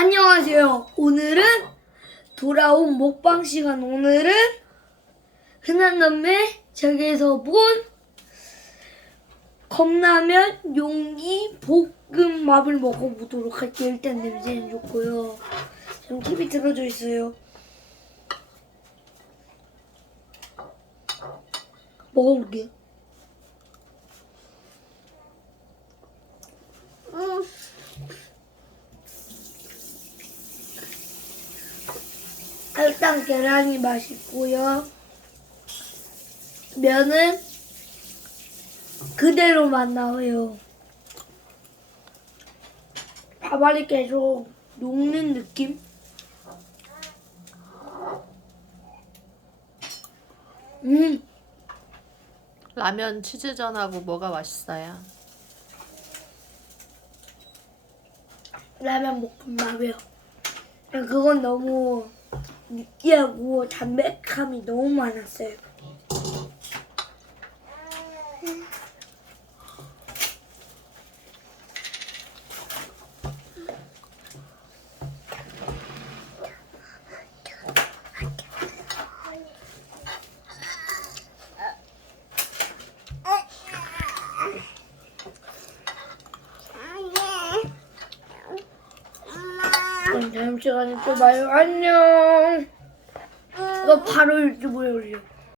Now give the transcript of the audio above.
안녕하세요. 오늘은 돌아온 먹방 시간. 오늘은 흔한 남매 저기에서 본 컵라면 용기 볶음밥을 먹어보도록 할게요. 일단 냄새는 좋고요. 지금 TV 틀어져 있어요. 먹어볼게요. 일단 계란이 맛있고요. 면은 그대로만 나와요. 밥알이 계속 녹는 느낌? 음, 라면 치즈전하고 뭐가 맛있어요? 라면 볶음밥이요. 그건 너무 느끼하고 담백함이 너무 많았어요. 그럼 다음 시간에 또 봐요. 안녕. 이거 바로 유튜브에 올려.